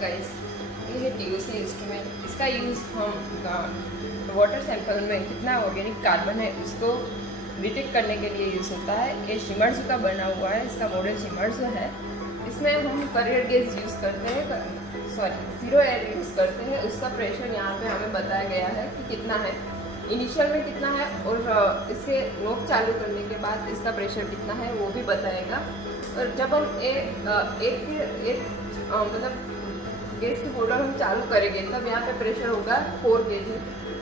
Guys, ये है TOC instrument. इसका यूज़ हम वाटर सैंपल में कितना ऑर्गेनिक कार्बन है उसको डिटेक्ट करने के लिए यूज़ होता है। ये शिमर्स का बना हुआ है, इसका मॉडल शिमर्स है। इसमें हम कैरियर गेज यूज़ करते हैं, ज़ीरो एयर यूज़ करते हैं। उसका प्रेशर यहाँ पे हमें बताया गया है कि कितना है, इनिशियल में कितना है, और इससे नोक चालू करने के बाद इसका प्रेशर कितना है वो भी बताएगा। और जब हम मतलब गैस की मोटर हम चालू करेंगे तब यहाँ पे प्रेशर होगा 4 kg,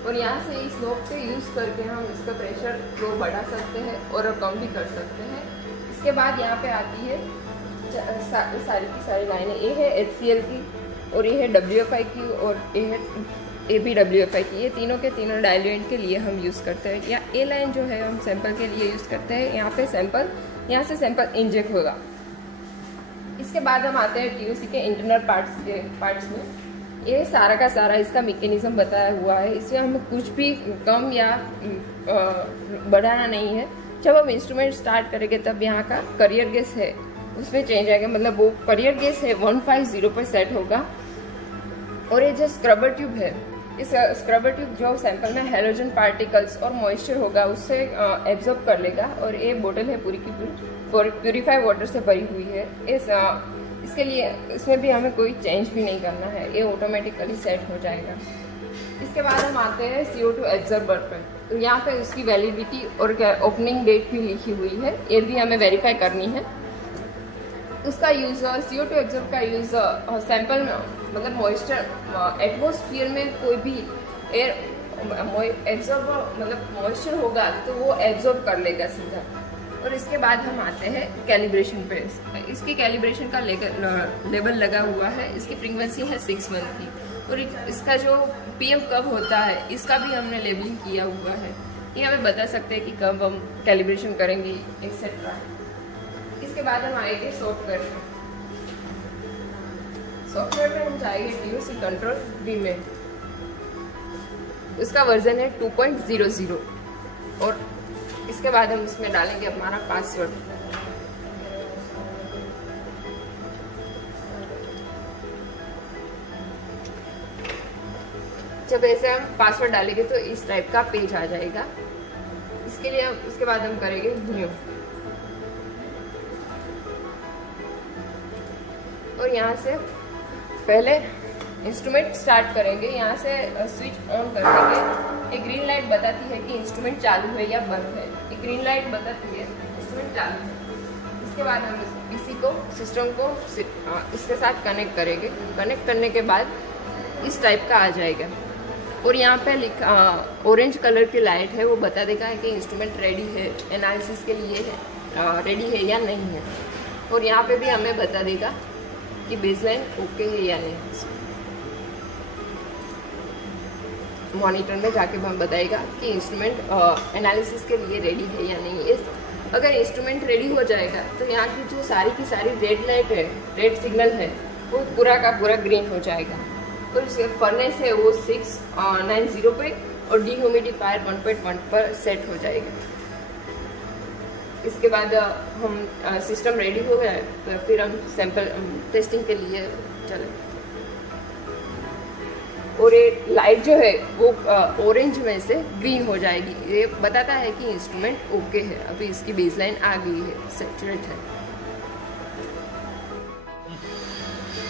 और यहाँ से इस नोब से यूज़ करके हम इसका प्रेशर फ्लो बढ़ा सकते हैं और कम भी कर सकते हैं। इसके बाद यहाँ पे आती है सारी की सारी लाइनें। ये है HCL की, और ये है WFI की, और ये है ABWFI की। ये तीनों के तीनों डायल्यूएंट के लिए हम यूज़ करते हैं। या A लाइन जो है हम सैंपल के लिए यूज़ करते हैं। यहाँ पे सैंपल, यहाँ से सैंपल इंजेक्ट होगा। इसके बाद हम आते हैं TOC के इंटरनल पार्ट्स में। ये सारा का सारा इसका मैकेनिज्म बताया हुआ है। इसमें हमें कुछ भी कम या बढ़ाना नहीं है। जब हम इंस्ट्रूमेंट स्टार्ट करेंगे तब यहाँ का कैरियर गेज है उसमें चेंज आएगा, मतलब वो कैरियर गेज है 150 पर सेट होगा। और ये जो स्क्रबर ट्यूब है, इस स्क्रबर ट्यूब जो सैंपल में हैलोजन पार्टिकल्स और मॉइस्चर होगा उससे एब्जॉर्ब कर लेगा। और ये बोतल है पूरी की पूरी प्यूरिफाई वाटर से भरी हुई है। इसके लिए इसमें भी हमें कोई चेंज भी नहीं करना है, ये ऑटोमेटिकली सेट हो जाएगा। इसके बाद हम आते हैं CO2 एब्जॉर्बर पर। तो यहाँ पे उसकी वैलिडिटी और ओपनिंग डेट भी लिखी हुई है, ये भी हमें वेरीफाई करनी है। उसका यूज़ CO2 एब्जॉर्ब का यूज़ सैंपल में, मतलब मॉइस्चर एटमॉस्फेयर में कोई भी एयर एब्जॉर्ब मतलब मॉइस्चर होगा तो वो एब्जॉर्ब कर लेगा सीधा। और इसके बाद हम आते हैं कैलिब्रेशन पे। इसकी कैलिब्रेशन का लेबल लगा हुआ है। इसकी फ्रीक्वेंसी है 6 मंथ की, और इसका जो PM कब होता है इसका भी हमने लेबलिंग किया हुआ है। ये हमें बता सकते हैं कि कब हम कैलिब्रेशन करेंगे एक्सेट्रा। इसके बाद हम आएंगे सॉफ्टवेयर में। सॉफ्टवेयर में हम जाएंगे TOC कंट्रोल B में। उसका वर्जन है 2.00, और इसके बाद हम इसमें डालेंगे हमारा पासवर्ड। जब ऐसे हम पासवर्ड डालेंगे तो इस टाइप का पेज आ जाएगा। इसके लिए उसके बाद हम करेंगे न्यू, और यहाँ से पहले इंस्ट्रूमेंट स्टार्ट करेंगे। यहाँ से स्विच ऑन कर देंगे। एक ग्रीन लाइट बताती है कि इंस्ट्रूमेंट चालू है या बंद है। एक ग्रीन लाइट बताती है इंस्ट्रूमेंट चालू है। इसके बाद हम इसी को सिस्टम को इसके साथ कनेक्ट करेंगे। कनेक्ट करने के बाद इस टाइप का आ जाएगा, और यहाँ पे लिखा ऑरेंज कलर की लाइट है, वो बता देगा कि इंस्ट्रूमेंट रेडी है, एनालिसिस के लिए है, रेडी है या नहीं है। और यहाँ पे भी हमें बता देगा कि बेसलाइन ओके है या नहीं। मॉनिटर में जाके हम बताएगा कि इंस्ट्रूमेंट एनालिसिस के लिए रेडी है या नहीं। अगर इंस्ट्रूमेंट रेडी हो जाएगा तो यहाँ की जो सारी की सारी रेड लाइट है, रेड सिग्नल है, वो पूरा का पूरा ग्रीन हो जाएगा। तो इसके फर्नेस है वो 690 पे, और डिह्यूमिडिफायर 1.1 पर सेट हो जाएगा। इसके बाद हम सिस्टम रेडी हो गया है, तो फिर हम सैंपल टेस्टिंग के लिए चले। और ये लाइट जो है वो ऑरेंज में से ग्रीन हो जाएगी। ये बताता है कि इंस्ट्रूमेंट ओके है, अभी इसकी बेसलाइन आ गई है, सैचुरेट है।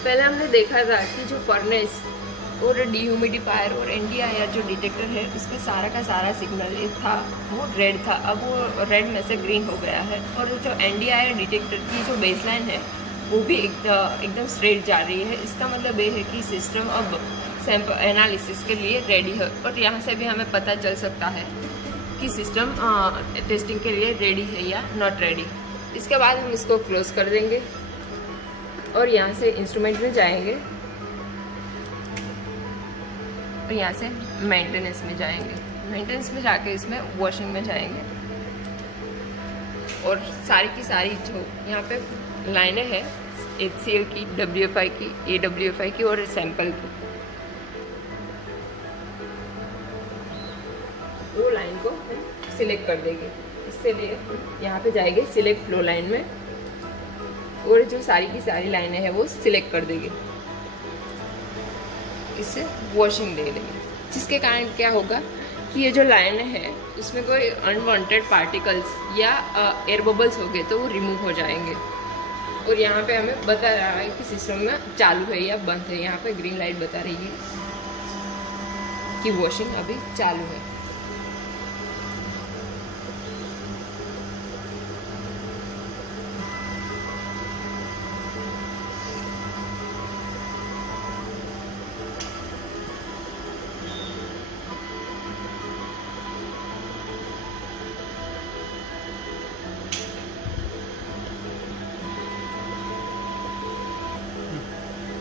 पहले हमने देखा था कि जो फर्नेस और डिह्यूमिडिफायर और NDIR जो डिटेक्टर है उसमें सारा का सारा सिग्नल था वो रेड था, अब वो रेड में से ग्रीन हो गया है। और जो NDIR डिटेक्टर की जो बेसलाइन है वो भी एकदम स्ट्रेट जा रही है। इसका मतलब ये है कि सिस्टम अब सैंपल एनालिसिस के लिए रेडी है। और यहाँ से भी हमें पता चल सकता है कि सिस्टम टेस्टिंग के लिए रेडी है या नॉट रेडी। इसके बाद हम इसको क्लोज कर देंगे और यहाँ से इंस्ट्रूमेंट में जाएंगे, और यहाँ से मेंटेनेंस में जाएंगे। मेंटेनेंस में जाके इसमें वॉशिंग में जाएंगे, और सारी की सारी जो यहाँ पे लाइनें हैं HCL की, WFI की, AWFI की और सैंपल की, वो लाइन को सिलेक्ट कर देंगे। इससे लिए यहाँ पे जाएंगे सिलेक्ट फ्लो लाइन में, और जो सारी की सारी लाइनें हैं वो सिलेक्ट कर देंगे। इससे वॉशिंग दे देंगे, जिसके कारण क्या होगा कि ये जो लाइन है उसमें कोई अनवांटेड पार्टिकल्स या एयर बबल्स हो गए तो वो रिमूव हो जाएंगे। और यहाँ पे हमें बता रहा है कि सिस्टम में चालू है या बंद है। यहाँ पे ग्रीन लाइट बता रही है कि वॉशिंग अभी चालू है।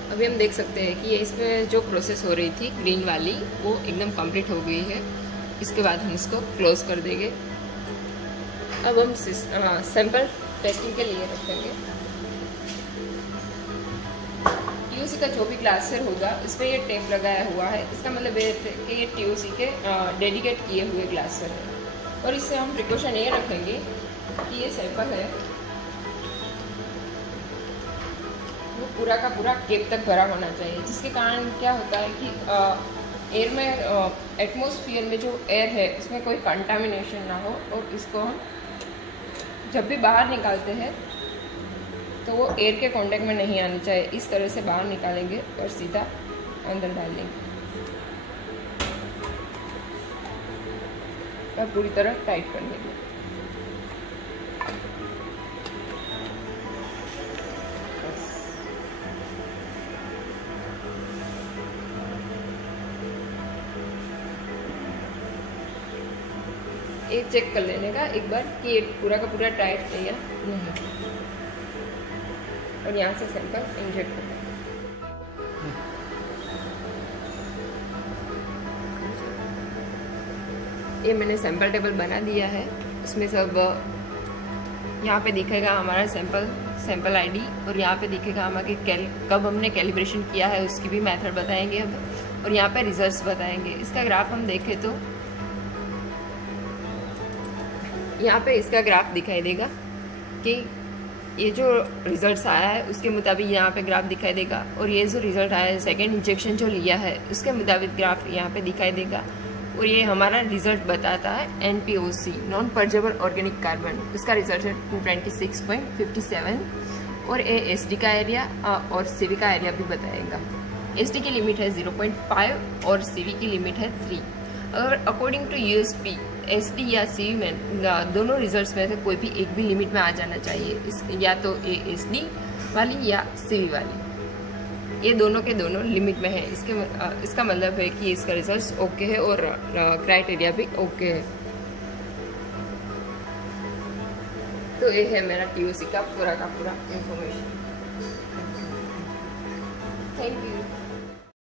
अभी हम देख सकते हैं कि ये इसमें जो प्रोसेस हो रही थी ग्रीन वाली वो एकदम कंप्लीट हो गई है। इसके बाद हम इसको क्लोज कर देंगे। अब हम सैंपल टेस्टिंग के लिए रखेंगे। टीओसी का जो भी ग्लासर होगा इसमें ये टेप लगाया हुआ है, इसका मतलब ये कि ये टीओसी के डेडिकेट किए हुए ग्लासर है। और इससे हम प्रिकॉशन ये रखेंगे कि ये सैंपल है वो पूरा का पूरा केप तक भरा होना चाहिए, जिसके कारण क्या होता है कि एयर में एटमॉस्फेयर में जो एयर है उसमें कोई कंटामिनेशन ना हो। और इसको हम जब भी बाहर निकालते हैं तो वो एयर के कांटेक्ट में नहीं आनी चाहिए। इस तरह से बाहर निकालेंगे और सीधा अंदर डाल देंगे और पूरी तरह टाइट कर देंगे। ये चेक कर लेने का एक बार कि ये पूरा का पूरा टाइट है या नहीं। और यहाँ से सैंपल इंजेक्ट करना है। ये मैंने सैंपल टेबल बना दिया है। उसमें सब यहाँ पे दिखेगा हमारा सैंपल आईडी और यहाँ पे दिखेगा हमारे कब हमने कैलिब्रेशन किया है उसकी भी मेथड बताएंगे अब। और यहाँ पे रिजल्ट्स बताएंगे। इसका ग्राफ हम देखें तो यहाँ पे इसका ग्राफ दिखाई देगा कि ये जो रिजल्ट्स आया है उसके मुताबिक यहाँ पे ग्राफ दिखाई देगा। और ये जो रिजल्ट आया है सेकेंड इंजेक्शन जो लिया है उसके मुताबिक ग्राफ यहाँ पे दिखाई देगा। और ये हमारा रिजल्ट बताता है NPOC नॉन पर्जेबल ऑर्गेनिक कार्बन, उसका रिजल्ट है 226.57। और ये SD का एरिया और CV का एरिया भी बताएगा। SD की लिमिट है 0.5 और CV की लिमिट है 3। अगर अकॉर्डिंग टू USP SD या CV में दोनों रिजल्ट्स में से कोई भी एक भी लिमिट में आ जाना चाहिए, या तो ये SD वाली या CV वाली, ये दोनों के दोनों लिमिट में है। इसका मतलब है कि इसका रिजल्ट ओके है और क्राइटेरिया भी ओके है। तो ये है मेरा TOC का पूरा इंफॉर्मेशन। Thank you.